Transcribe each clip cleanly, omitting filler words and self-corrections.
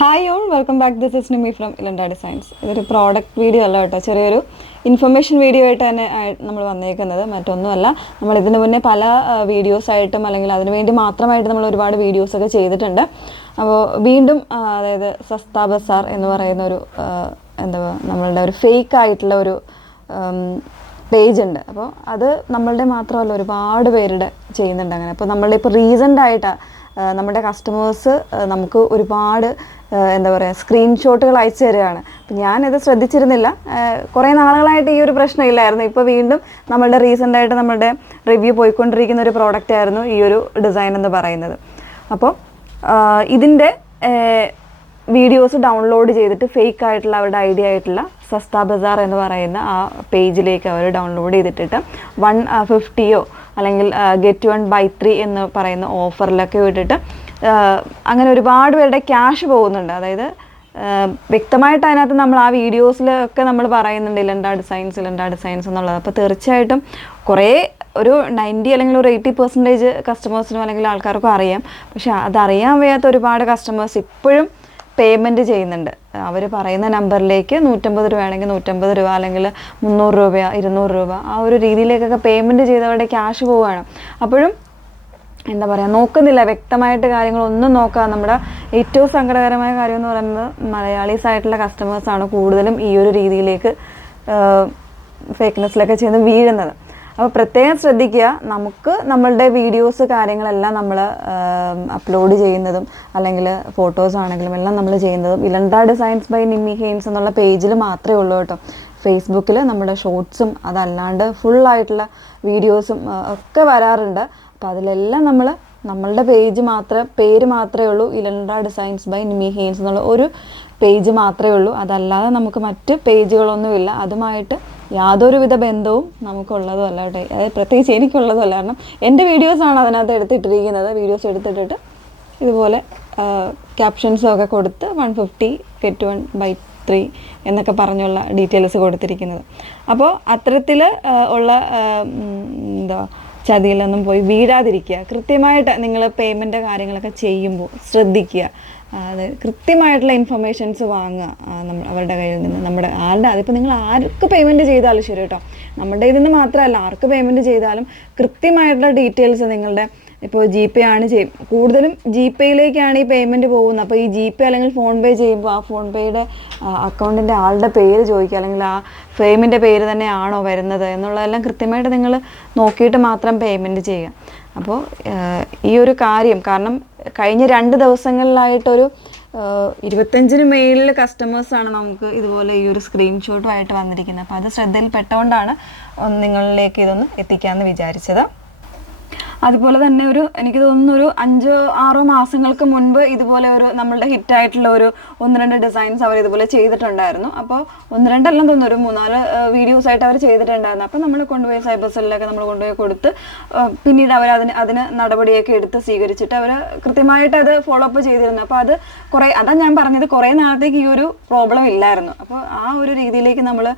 Hi all welcome back. This is Nimi from Ilanda designs. ഇതൊരു product video അല്ല കേട്ടോ, ചെറിയൊരു ഇൻഫർമേഷൻ വീഡിയോ ആയിട്ട് തന്നെ നമ്മൾ വന്നേക്കുന്നത്. മറ്റൊന്നുമല്ല, നമ്മൾ ഇതിന് മുന്നേ പല വീഡിയോസായിട്ടും അല്ലെങ്കിൽ അതിനു വേണ്ടി മാത്രമായിട്ട് നമ്മൾ ഒരുപാട് വീഡിയോസൊക്കെ ചെയ്തിട്ടുണ്ട്. അപ്പോൾ വീണ്ടും അതായത് സസ്ത ബസാർ എന്ന് പറയുന്ന ഒരു എന്താ നമ്മളുടെ ഒരു ഫേക്ക് ആയിട്ടുള്ള ഒരു പേജ് ഉണ്ട്. അപ്പോൾ അത് നമ്മളുടെ മാത്രമല്ല, ഒരുപാട് പേരുടെ ചെയ്യുന്നുണ്ട് അങ്ങനെ. അപ്പോൾ നമ്മളുടെ ഇപ്പോൾ റീസെൻ്റ് ആയിട്ടാണ് നമ്മുടെ കസ്റ്റമേഴ്സ് നമുക്ക് ഒരുപാട് എന്താ പറയുക സ്ക്രീൻഷോട്ടുകൾ അയച്ചു തരികയാണ്. അപ്പം ഞാനിത് ശ്രദ്ധിച്ചിരുന്നില്ല, കുറേ നാളുകളായിട്ട് ഈ ഒരു പ്രശ്നമില്ലായിരുന്നു. ഇപ്പോൾ വീണ്ടും നമ്മളുടെ റീസെൻ്റായിട്ട് നമ്മളുടെ റിവ്യൂ പോയിക്കൊണ്ടിരിക്കുന്ന ഒരു പ്രോഡക്റ്റ് ആയിരുന്നു ഈ ഒരു ഡിസൈൻ എന്ന് പറയുന്നത്. അപ്പോൾ ഇതിൻ്റെ വീഡിയോസ് ഡൗൺലോഡ് ചെയ്തിട്ട് ഫേക്ക് ആയിട്ടുള്ള അവരുടെ ഐഡിയ ആയിട്ടുള്ള സസ്ത ബസാർ എന്ന് പറയുന്ന ആ പേജിലേക്ക് അവർ ഡൗൺലോഡ് ചെയ്തിട്ടിട്ട് 150 അല്ലെങ്കിൽ ഗെറ്റ് 1 ബൈ 3 എന്ന് പറയുന്ന ഓഫറിലൊക്കെ വിട്ടിട്ട് അങ്ങനെ ഒരുപാട് പേരുടെ ക്യാഷ് പോകുന്നുണ്ട്. അതായത് വ്യക്തമായിട്ട് അതിനകത്ത് നമ്മൾ ആ വീഡിയോസിലൊക്കെ നമ്മൾ പറയുന്നുണ്ട് ഇലണ്ട ഡിസൈൻസ് എന്നുള്ളത്. അപ്പോൾ തീർച്ചയായിട്ടും കുറേ ഒരു 90 അല്ലെങ്കിൽ ഒരു 80% കസ്റ്റമേഴ്സിനും അല്ലെങ്കിൽ ആൾക്കാർക്കും അറിയാം. പക്ഷെ അതറിയാൻ വയ്യാത്ത ഒരുപാട് കസ്റ്റമേഴ്സ് ഇപ്പോഴും പേയ്മെൻറ്റ് ചെയ്യുന്നുണ്ട്. അവർ പറയുന്ന നമ്പറിലേക്ക് 150 രൂപയാണെങ്കിൽ 150 രൂപ, അല്ലെങ്കിൽ 300 രൂപ 200 രൂപ, ആ ഒരു രീതിയിലേക്കൊക്കെ പേയ്മെൻറ്റ് ചെയ്തവരുടെ ക്യാഷ് പോവുകയാണ്. അപ്പോഴും എന്താ പറയുക, നോക്കുന്നില്ല വ്യക്തമായിട്ട് കാര്യങ്ങളൊന്നും നോക്കാതെ. നമ്മുടെ ഏറ്റവും സങ്കടകരമായ കാര്യം എന്ന് പറയുന്നത് മലയാളീസ് ആയിട്ടുള്ള കസ്റ്റമേഴ്സാണ് കൂടുതലും ഈ ഒരു രീതിയിലേക്ക് ഫേക്ക്നെസ്സിലൊക്കെ ചെയ്ത് വീഴുന്നത്. അപ്പോൾ പ്രത്യേകം ശ്രദ്ധിക്കുക. നമുക്ക് നമ്മളുടെ വീഡിയോസ് കാര്യങ്ങളെല്ലാം നമ്മൾ അപ്ലോഡ് ചെയ്യുന്നതും അല്ലെങ്കിൽ ഫോട്ടോസ് ആണെങ്കിലും എല്ലാം നമ്മൾ ചെയ്യുന്നതും ഇലണ്ട ഡിസൈൻസ് ബൈ നിമ്മി ഹെയിൻസ് എന്നുള്ള പേജിൽ മാത്രമേ ഉള്ളൂ കേട്ടോ. ഫേസ്ബുക്കിൽ നമ്മുടെ ഷോർട്സും അതല്ലാണ്ട് ഫുള്ളായിട്ടുള്ള വീഡിയോസും ഒക്കെ വരാറുണ്ട്. അപ്പോൾ അതിലെല്ലാം നമ്മളുടെ പേര് മാത്രമേ ഉള്ളൂ, ഇലണ്ട ഡിസൈൻസ് ബൈ നിമ്മി ഹെയിൻസ് എന്നുള്ള ഒരു പേജ് മാത്രമേ ഉള്ളൂ. അതല്ലാതെ നമുക്ക് മറ്റ് പേജുകളൊന്നുമില്ല. അതുമായിട്ട് യാതൊരുവിധ ബന്ധവും നമുക്കുള്ളതും അല്ല കേട്ടോ. അതായത് പ്രത്യേകിച്ച് എനിക്കുള്ളതും അല്ല. കാരണം എൻ്റെ വീഡിയോസാണ് അതിനകത്ത് എടുത്തിട്ടിരിക്കുന്നത്. വീഡിയോസ് എടുത്തിട്ടിട്ട് ഇതുപോലെ ക്യാപ്ഷൻസും ഒക്കെ കൊടുത്ത് 150 ഗെറ്റ് 1 ബൈ 3 എന്നൊക്കെ പറഞ്ഞുള്ള ഡീറ്റെയിൽസ് കൊടുത്തിരിക്കുന്നത്. അപ്പോൾ അത്തരത്തിൽ ഉള്ള എന്താ ചതിയിലൊന്നും പോയി വീഴാതിരിക്കുക. കൃത്യമായിട്ട് നിങ്ങൾ പേയ്മെൻറ്റ് കാര്യങ്ങളൊക്കെ ചെയ്യുമ്പോൾ ശ്രദ്ധിക്കുക. അതായത് കൃത്യമായിട്ടുള്ള ഇൻഫർമേഷൻസ് വാങ്ങുക അവരുടെ കയ്യിൽ നിന്ന്. അതിപ്പോൾ നിങ്ങൾ ആർക്ക് പേയ്മെൻറ്റ് ചെയ്താലും ശരി കേട്ടോ, നമ്മുടെ ഇതിൽ നിന്ന് മാത്രമല്ല ആർക്ക് പേയ്മെൻറ്റ് ചെയ്താലും കൃത്യമായിട്ടുള്ള ഡീറ്റെയിൽസ് നിങ്ങളുടെ ഇപ്പോൾ ജി പേ ആണ് കൂടുതലും ജി പേയിലേക്കാണ് ഈ പേയ്മെൻറ്റ് പോകുന്നത്. അപ്പോൾ ഈ ജി പേ അല്ലെങ്കിൽ ഫോൺ പേ ചെയ്യുമ്പോൾ ആ ഫോൺ പേയുടെ അക്കൗണ്ടിൻ്റെ ആളുടെ പേര് ചോദിക്കുക, അല്ലെങ്കിൽ ആ ഫേമിൻ്റെ പേര് തന്നെയാണോ വരുന്നത് എന്നുള്ളതെല്ലാം കൃത്യമായിട്ട് നിങ്ങൾ നോക്കിയിട്ട് മാത്രം പേയ്മെൻറ്റ് ചെയ്യുക. അപ്പോൾ ഈ ഒരു കാര്യം, കാരണം കഴിഞ്ഞ 2 ദിവസങ്ങളിലായിട്ടൊരു 25 മേളിൽ കസ്റ്റമേഴ്സാണ് നമുക്ക് ഇതുപോലെ ഈ ഒരു സ്ക്രീൻഷോട്ടുമായിട്ട് വന്നിരിക്കുന്നത്. അപ്പോൾ അത് ശ്രദ്ധയിൽപ്പെട്ടുകൊണ്ടാണ് നിങ്ങളിലേക്ക് ഇതൊന്ന് എത്തിക്കാമെന്ന് വിചാരിച്ചത്. അതുപോലെ തന്നെ എനിക്ക് തോന്നുന്നു ഒരു 5-6 മാസങ്ങൾക്ക് മുൻപ് ഇതുപോലെ ഒരു നമ്മളുടെ ഹിറ്റായിട്ടുള്ള ഒരു 1-2 ഡിസൈൻസ് അവർ ഇതുപോലെ ചെയ്തിട്ടുണ്ടായിരുന്നു. അപ്പോൾ 1-2 എല്ലാം തോന്നുന്നു ഒരു 3-4 വീഡിയോസായിട്ട് അവർ ചെയ്തിട്ടുണ്ടായിരുന്നു. അപ്പോൾ നമ്മൾ കൊണ്ടുപോയി സൈബർ സെല്ലിലൊക്കെ നമ്മൾ കൊണ്ടുപോയി കൊടുത്ത് പിന്നീട് അവർ അതിന് നടപടിയൊക്കെ എടുത്ത് സ്വീകരിച്ചിട്ട് അവർ കൃത്യമായിട്ട് അത് ഫോളോ അപ്പ് ചെയ്തിരുന്നു. അപ്പോൾ അതാണ് ഞാൻ പറഞ്ഞത്, കുറേ നാളത്തേക്ക് ഈ ഒരു പ്രോബ്ലം ഇല്ലായിരുന്നു. അപ്പോൾ ആ ഒരു രീതിയിലേക്ക് നമ്മൾ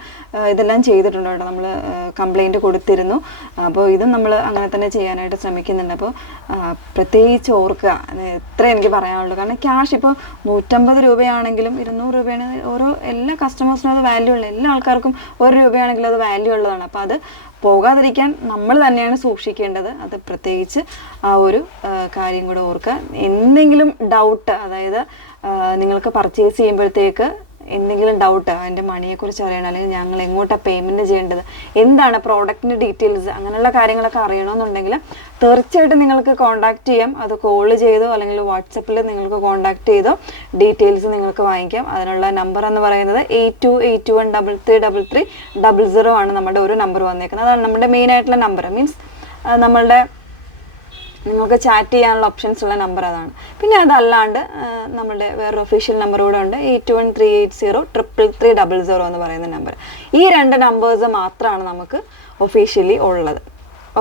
ഇതെല്ലാം ചെയ്തിട്ടുണ്ട് കേട്ടോ. നമ്മൾ കംപ്ലൈൻറ്റ് കൊടുത്തിരുന്നു. അപ്പോൾ ഇതും നമ്മൾ അങ്ങനെ തന്നെ ചെയ്യാനായിട്ട് ശ്രമിക്കുന്നുണ്ട്. അപ്പോൾ പ്രത്യേകിച്ച് ഓർക്കുക, എത്ര എനിക്ക് പറയാനുള്ളൂ. കാരണം ക്യാഷ് ഇപ്പോൾ 150 രൂപയാണെങ്കിലും 200 രൂപയാണെങ്കിലും എല്ലാ കസ്റ്റമേഴ്സിനും അത് വാല്യൂ ഉള്ളത്, എല്ലാ ആൾക്കാർക്കും 1 രൂപയാണെങ്കിലും അത് വാല്യൂ ഉള്ളതാണ്. അപ്പോൾ അത് പോകാതിരിക്കാൻ നമ്മൾ തന്നെയാണ് സൂക്ഷിക്കേണ്ടത്. അത് പ്രത്യേകിച്ച് ആ ഒരു കാര്യം കൂടെ ഓർക്കുക. എന്തെങ്കിലും ഡൗട്ട്, അതായത് നിങ്ങൾക്ക് പർച്ചേസ് ചെയ്യുമ്പോഴത്തേക്ക് എന്തെങ്കിലും ഡൗട്ട് അതിൻ്റെ മണിയെക്കുറിച്ച് അറിയണം, അല്ലെങ്കിൽ ഞങ്ങൾ എങ്ങോട്ടാണ് പേയ്മെൻറ്റ് ചെയ്യേണ്ടത്, എന്താണ് പ്രോഡക്റ്റിൻ്റെ ഡീറ്റെയിൽസ്, അങ്ങനെയുള്ള കാര്യങ്ങളൊക്കെ അറിയണമെന്നുണ്ടെങ്കിൽ തീർച്ചയായിട്ടും നിങ്ങൾക്ക് കോൺടാക്റ്റ് ചെയ്യാം. അത് കോൾ ചെയ്തോ അല്ലെങ്കിൽ വാട്സപ്പിൽ നിങ്ങൾക്ക് കോൺടാക്റ്റ് ചെയ്തോ ഡീറ്റെയിൽസ് നിങ്ങൾക്ക് വാങ്ങിക്കാം. അതിനുള്ള നമ്പർ എന്ന് പറയുന്നത് 8281333300 ആണ് നമ്മുടെ ഒരു നമ്പർ വന്നേക്കുന്നത്. അതാണ് നമ്മുടെ മെയിൻ ആയിട്ടുള്ള നമ്പർ. മീൻസ് നിങ്ങൾക്ക് ചാറ്റ് ചെയ്യാനുള്ള ഓപ്ഷൻസ് ഉള്ള നമ്പർ അതാണ്. പിന്നെ അതല്ലാണ്ട് നമ്മുടെ വേറൊരു ഒഫീഷ്യൽ നമ്പർ കൂടെ ഉണ്ട്, 8138033300 എന്ന് പറയുന്ന നമ്പർ. ഈ 2 നമ്പേഴ്സ് മാത്രമാണ് നമുക്ക് ഒഫീഷ്യലി ഉള്ളത്.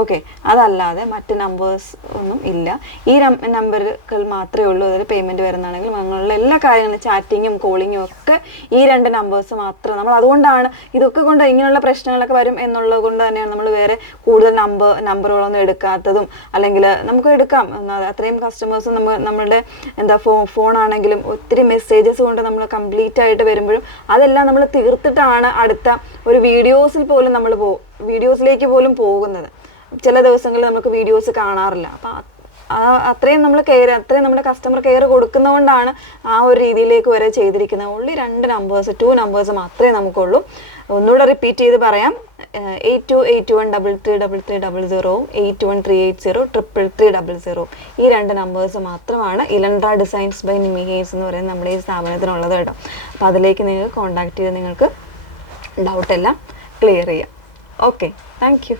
ഓക്കെ, അതല്ലാതെ മറ്റ് നമ്പേഴ്സ് ഒന്നും ഇല്ല. ഈ നമ്പറുകൾ മാത്രമേ ഉള്ളൂ അതിൽ പേയ്മെൻറ്റ് വരുന്നതാണെങ്കിൽ ഞങ്ങളുടെ എല്ലാ കാര്യങ്ങളും ചാറ്റിങ്ങും കോളിങ്ങും ഒക്കെ ഈ 2 നമ്പേഴ്സ് മാത്രം. നമ്മൾ അതുകൊണ്ടാണ് ഇതൊക്കെ കൊണ്ട് ഇങ്ങനെയുള്ള പ്രശ്നങ്ങളൊക്കെ വരും എന്നുള്ളത് കൊണ്ട് തന്നെയാണ് നമ്മൾ വേറെ കൂടുതൽ നമ്പറുകളൊന്നും എടുക്കാത്തതും. അല്ലെങ്കിൽ നമുക്ക് എടുക്കാം, അത്രയും കസ്റ്റമേഴ്സ് നമ്മളുടെ ഫോണാണെങ്കിലും ഒത്തിരി മെസ്സേജസ് കൊണ്ട് നമ്മൾ കംപ്ലീറ്റ് ആയിട്ട് വരുമ്പോഴും അതെല്ലാം നമ്മൾ തീർത്തിട്ടാണ് അടുത്ത ഒരു വീഡിയോസിലേക്ക് പോലും പോകുന്നത്. ചില ദിവസങ്ങളിൽ നമുക്ക് വീഡിയോസ് കാണാറില്ല. അപ്പം അത്രയും നമ്മുടെ കസ്റ്റമർ കെയർ കൊടുക്കുന്നതുകൊണ്ടാണ് ആ ഒരു രീതിയിലേക്ക് വരെ ചെയ്തിരിക്കുന്നത്. ഓൺലി 2 നമ്പേഴ്സ് മാത്രമേ നമുക്കുള്ളൂ. ഒന്നുകൂടെ റിപ്പീറ്റ് ചെയ്ത് പറയാം, 8281333300 8138033300 ഈ 2 നമ്പേഴ്സ് മാത്രമാണ് ഇലൻട്ര ഡിസൈൻസ് ബൈ നിമ്മി ഹെയ്ൻസ് എന്ന് പറയുന്നത് നമ്മുടെ ഈ സ്ഥാപനത്തിനുള്ളത് കേട്ടോ. അപ്പം അതിലേക്ക് നിങ്ങൾക്ക് കോൺടാക്ട് ചെയ്ത് നിങ്ങൾക്ക് ഡൗട്ടെല്ലാം ക്ലിയർ ചെയ്യാം. Okay, thank you.